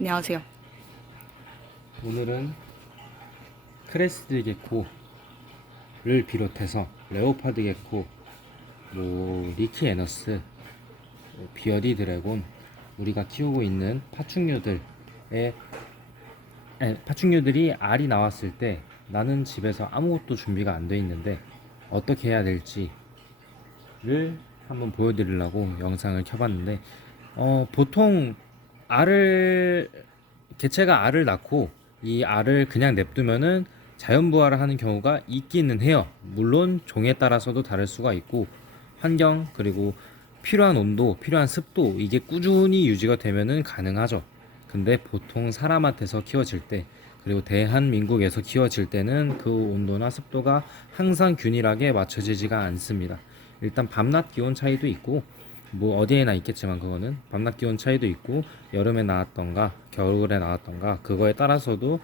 안녕하세요. 오늘은 크레스트 게코를 비롯해서 레오파드 게코, 리키 애너스, 비어디 드래곤, 우리가 키우고 있는 파충류들이 알이 나왔을 때 나는 집에서 아무것도 준비가 안 돼 있는데 어떻게 해야 될지를 한번 보여드리려고 영상을 켜봤는데, 보통 알을 개체가 알을 낳고 이 알을 그냥 냅두면은 자연부화를 하는 경우가 있기는 해요. 물론 종에 따라서도 다를 수가 있고, 환경 그리고 필요한 온도, 필요한 습도, 이게 꾸준히 유지가 되면은 가능하죠. 근데 보통 사람한테서 키워질 때, 그리고 대한민국에서 키워질 때는 그 온도나 습도가 항상 균일하게 맞춰지지가 않습니다. 일단 밤낮 기온 차이도 있고, 어디에나 있겠지만 그거는 밤낮 기온 차이도 있고, 여름에 나왔던가 겨울에 나왔던가 그거에 따라서도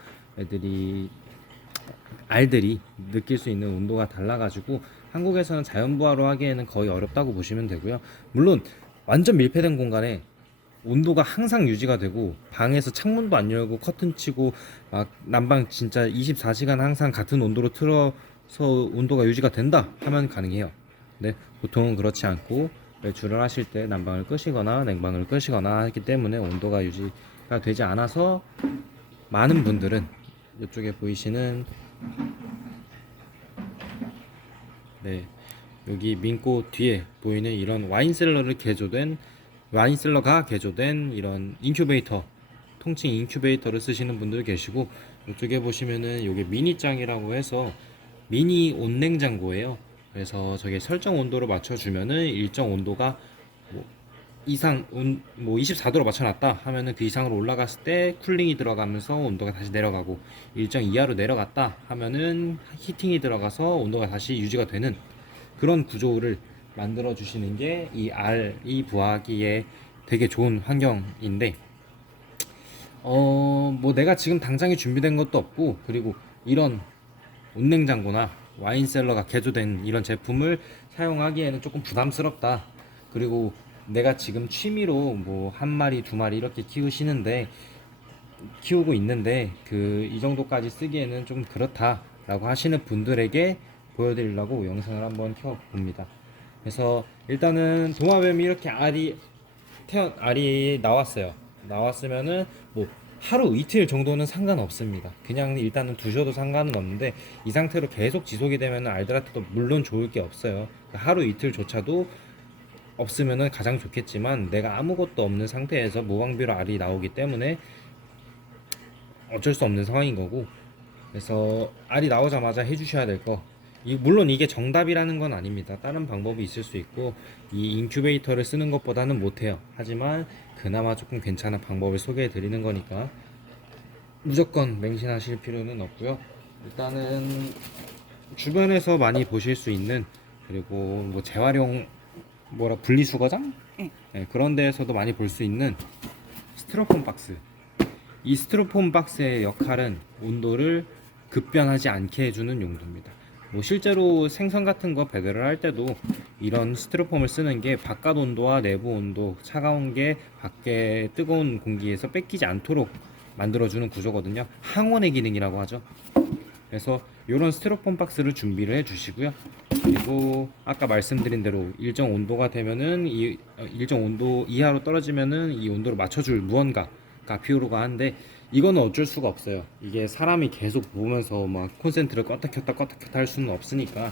알들이 느낄 수 있는 온도가 달라가지고 한국에서는 자연부화로 하기에는 거의 어렵다고 보시면 되고요. 물론 완전 밀폐된 공간에 온도가 항상 유지가 되고, 방에서 창문도 안 열고 커튼 치고 막 난방 진짜 24시간 항상 같은 온도로 틀어서 온도가 유지가 된다 하면 가능해요. 네, 보통은 그렇지 않고 외출을 하실 때 난방을 끄시거나 냉방을 끄시거나 하기 때문에 온도가 유지가 되지 않아서 많은 분들은 이쪽에 보이시는, 네, 여기 민꽃 뒤에 보이는 이런 와인셀러가 개조된 이런 인큐베이터, 통칭 인큐베이터를 쓰시는 분들 계시고, 이쪽에 보시면은 이게 미니짱이라고 해서 미니 온냉장고예요. 그래서 저게 설정 온도를 맞춰주면은 일정 온도가 뭐 이상 24도로 맞춰놨다 하면은 그 이상으로 올라갔을 때 쿨링이 들어가면서 온도가 다시 내려가고, 일정 이하로 내려갔다 하면은 히팅이 들어가서 온도가 다시 유지가 되는 그런 구조를 만들어 주시는 게 이 알이 부화하기에 되게 좋은 환경인데, 내가 지금 당장에 준비된 것도 없고, 그리고 이런 온냉장고나 와인셀러가 개조된 이런 제품을 사용하기에는 조금 부담스럽다. 그리고 내가 지금 취미로 한 마리 두 마리 이렇게 키우고 있는데 그 이 정도까지 쓰기에는 좀 그렇다라고 하시는 분들에게 보여드리려고 영상을 한번 켜봅니다. 그래서 일단은 도마뱀이 이렇게 알이 나왔어요. 나왔으면은 하루 이틀 정도는 상관없습니다. 그냥 일단은 두셔도 상관은 없는데, 이 상태로 계속 지속이 되면 알들한테도 물론 좋을 게 없어요. 하루 이틀조차도 없으면은 가장 좋겠지만, 내가 아무것도 없는 상태에서 무방비로 알이 나오기 때문에 어쩔 수 없는 상황인 거고, 그래서 알이 나오자마자 해주셔야 될 거, 물론 이게 정답이라는 건 아닙니다. 다른 방법이 있을 수 있고 이 인큐베이터를 쓰는 것보다는 못해요. 하지만 그나마 조금 괜찮은 방법을 소개해 드리는 거니까 무조건 맹신하실 필요는 없고요. 일단은 주변에서 많이 보실 수 있는, 그리고 재활용 분리수거장? 네. 네, 그런 데에서도 많이 볼 수 있는 스티로폼 박스. 이 스티로폼 박스의 역할은 온도를 급변하지 않게 해주는 용도입니다. 실제로 생선 같은 거 배달을 할 때도 이런 스티로폼을 쓰는 게 바깥 온도와 내부 온도, 차가운 게 밖에 뜨거운 공기에서 뺏기지 않도록 만들어주는 구조거든요. 항원의 기능이라고 하죠. 그래서 이런 스티로폼 박스를 준비를 해 주시고요. 그리고 아까 말씀드린 대로 일정 온도가 되면은 일정 온도 이하로 떨어지면은 이 온도를 맞춰줄 무언가가 필요가 한데, 이거는 어쩔 수가 없어요. 이게 사람이 계속 보면서 막 콘센트를 껐다 켰다 할 수는 없으니까,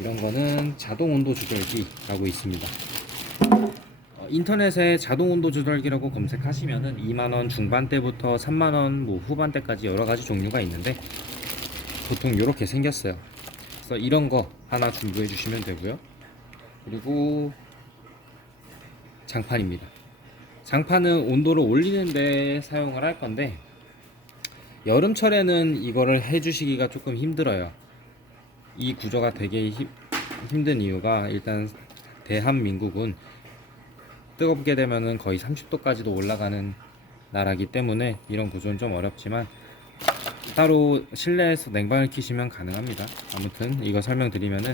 이런 거는 자동 온도 조절기라고 있습니다. 인터넷에 자동 온도 조절기라고 검색하시면은 2만원 중반대부터 3만원 후반대까지 여러 가지 종류가 있는데, 보통 이렇게 생겼어요. 그래서 이런 거 하나 준비해 주시면 되고요. 그리고 장판입니다. 장판은 온도를 올리는데 사용을 할 건데, 여름철에는 이거를 해주시기가 조금 힘들어요. 이 구조가 되게 힘든 이유가, 일단 대한민국은 뜨겁게 되면은 거의 30도까지도 올라가는 나라기 때문에 이런 구조는 좀 어렵지만, 따로 실내에서 냉방을 키시면 가능합니다. 아무튼 이거 설명드리면은,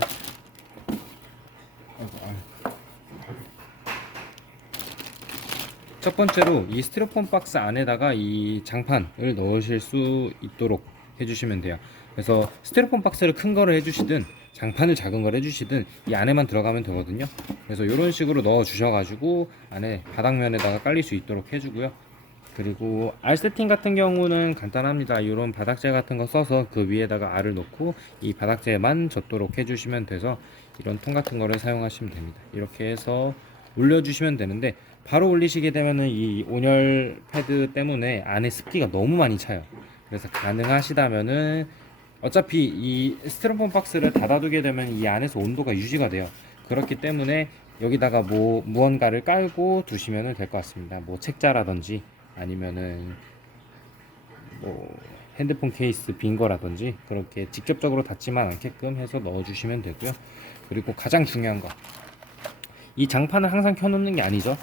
첫 번째로 이 스티로폼 박스 안에다가 이 장판을 넣으실 수 있도록 해주시면 돼요. 그래서 스티로폼 박스를 큰 거를 해주시든 장판을 작은 걸 해주시든 이 안에만 들어가면 되거든요. 그래서 이런 식으로 넣어 주셔가지고 안에 바닥면에다가 깔릴 수 있도록 해주고요. 그리고 알 세팅 같은 경우는 간단합니다. 이런 바닥재 같은 거 써서 그 위에다가 알을 놓고 이 바닥재만 젖도록 해주시면 돼서 이런 통 같은 거를 사용하시면 됩니다. 이렇게 해서 올려주시면 되는데 바로 올리시게 되면은 이 온열 패드 때문에 안에 습기가 너무 많이 차요. 그래서 가능하시다면은 어차피 이 스티로폼 박스를 닫아두게 되면 이 안에서 온도가 유지가 돼요. 그렇기 때문에 여기다가 뭐 무언가를 깔고 두시면 될 것 같습니다. 뭐 책자라든지 아니면은 뭐 핸드폰 케이스 빈 거라든지 그렇게 직접적으로 닿지만 않게끔 해서 넣어주시면 되고요. 그리고 가장 중요한 거, 이 장판을 항상 켜놓는 게 아니죠.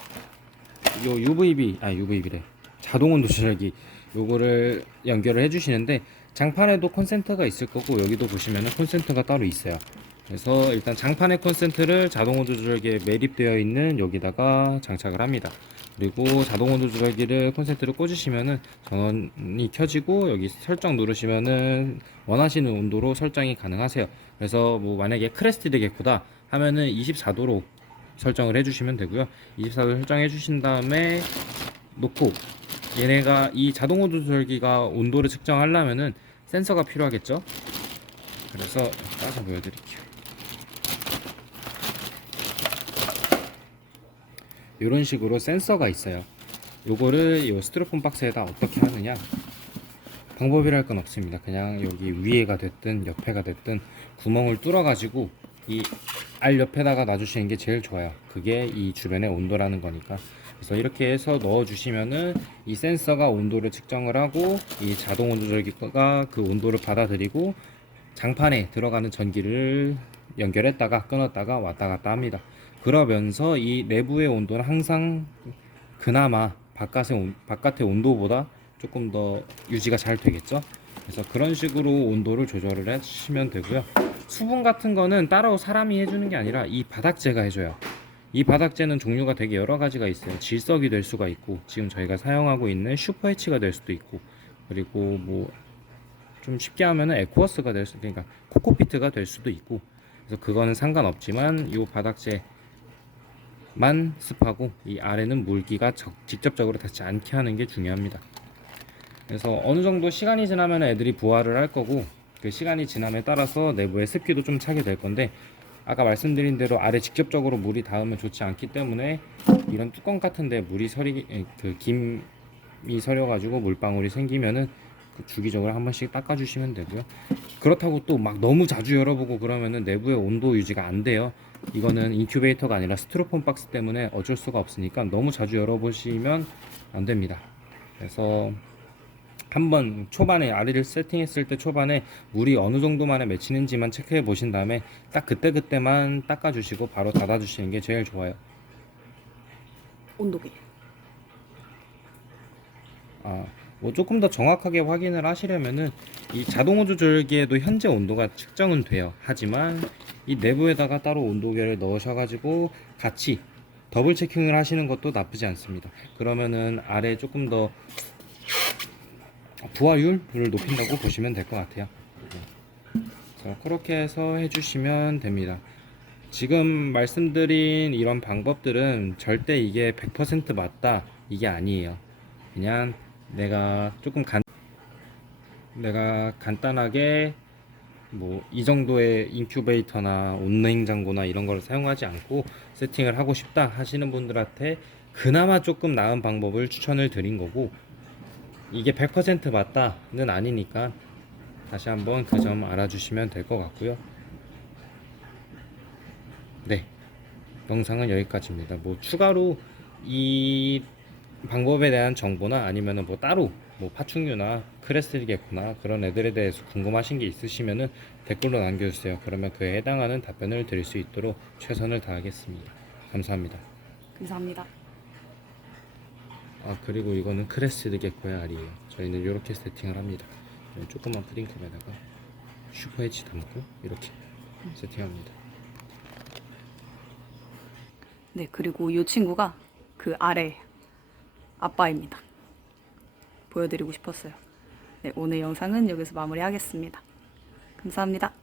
요 UVB래, 자동 온도 조절기, 요거를 연결을 해주시는데 장판에도 콘센트가 있을 거고 여기도 보시면은 콘센트가 따로 있어요. 그래서 일단 장판의 콘센트를 자동 온도 조절기에 매립되어 있는 여기다가 장착을 합니다. 그리고 자동 온도 조절기를 콘센트를 꽂으시면은 전원이 켜지고 여기 설정 누르시면은 원하시는 온도로 설정이 가능하세요. 그래서 뭐 만약에 크레스티드 게코다 하면은 24도로 설정을 해주시면 되고요. 24도 설정해 주신 다음에 놓고, 얘네가 이 자동 온도 조절기가 온도를 측정하려면은 센서가 필요하겠죠. 그래서 따서 보여드릴게요. 이런 식으로 센서가 있어요. 요거를 이 스티로폼 박스에다 어떻게 하느냐, 방법이랄 건 없습니다. 그냥 여기 위에가 됐든 옆에가 됐든 구멍을 뚫어 가지고 이 알 옆에다가 놔주시는 게 제일 좋아요. 그게 이 주변의 온도라는 거니까. 그래서 이렇게 해서 넣어 주시면은 이 센서가 온도를 측정을 하고 이 자동 온도 조절기가 그 온도를 받아들이고 장판에 들어가는 전기를 연결했다가 끊었다가 왔다 갔다 합니다. 그러면서 이 내부의 온도는 항상 그나마 바깥의 온도보다 조금 더 유지가 잘 되겠죠. 그래서 그런 식으로 온도를 조절을 하시면 되고요. 수분 같은 거는 따로 사람이 해주는 게 아니라 이 바닥재가 해줘요. 이 바닥재는 종류가 되게 여러 가지가 있어요. 질석이 될 수가 있고, 지금 저희가 사용하고 있는 슈퍼 H가 될 수도 있고, 그리고 뭐 좀 쉽게 하면은 에코워스가 될 수도, 그러니까 코코피트가 될 수도 있고, 그래서 그거는 상관없지만 이 바닥재만 습하고 이 아래는 물기가 직접적으로 닿지 않게 하는 게 중요합니다. 그래서 어느 정도 시간이 지나면 애들이 부화를 할 거고, 그 시간이 지남에 따라서 내부에 습기도 좀 차게 될 건데, 아까 말씀드린 대로 아래 직접적으로 물이 닿으면 좋지 않기 때문에 이런 뚜껑 같은데 물이 그 김이 서려 가지고 물방울이 생기면은 그 주기적으로 한 번씩 닦아주시면 되고요. 그렇다고 또 막 너무 자주 열어보고 그러면은 내부의 온도 유지가 안 돼요. 이거는 인큐베이터가 아니라 스티로폼 박스 때문에 어쩔 수가 없으니까 너무 자주 열어보시면 안 됩니다. 그래서 한번 초반에 아래를 세팅했을 때 초반에 물이 어느 정도만에 맺히는지만 체크해 보신 다음에 딱 그때만 닦아주시고 바로 닫아주시는 게 제일 좋아요. 온도계. 뭐 조금 더 정확하게 확인을 하시려면은 이 자동 조절기에도 현재 온도가 측정은 돼요. 하지만 이 내부에다가 따로 온도계를 넣으셔가지고 같이 더블 체킹을 하시는 것도 나쁘지 않습니다. 그러면은 아래 조금 더 부하율을 높인다고 보시면 될 것 같아요. 자, 그렇게 해서 해주시면 됩니다. 지금 말씀드린 이런 방법들은 절대 이게 100% 맞다 이게 아니에요. 그냥 내가 간단하게 뭐 이 정도의 인큐베이터나 온냉장고나 이런 걸 사용하지 않고 세팅을 하고 싶다 하시는 분들한테 그나마 조금 나은 방법을 추천을 드린 거고, 이게 100% 맞다는 아니니까 다시 한번 그 점 알아주시면 될 것 같고요. 네, 영상은 여기까지입니다. 뭐 추가로 이 방법에 대한 정보나 아니면은 뭐 따로 뭐 파충류나 크레스리게코나 그런 애들에 대해서 궁금하신 게 있으시면은 댓글로 남겨주세요. 그러면 그에 해당하는 답변을 드릴 수 있도록 최선을 다하겠습니다. 감사합니다. 감사합니다. 그리고 이거는 크레스리게코의 알이에요. 저희는 이렇게 세팅을 합니다. 조그만 푸딩컵에다가 슈퍼 H 담고 이렇게 세팅합니다. 네, 그리고 이 친구가 그 아래 아빠입니다. 보여드리고 싶었어요. 네, 오늘 영상은 여기서 마무리하겠습니다. 감사합니다.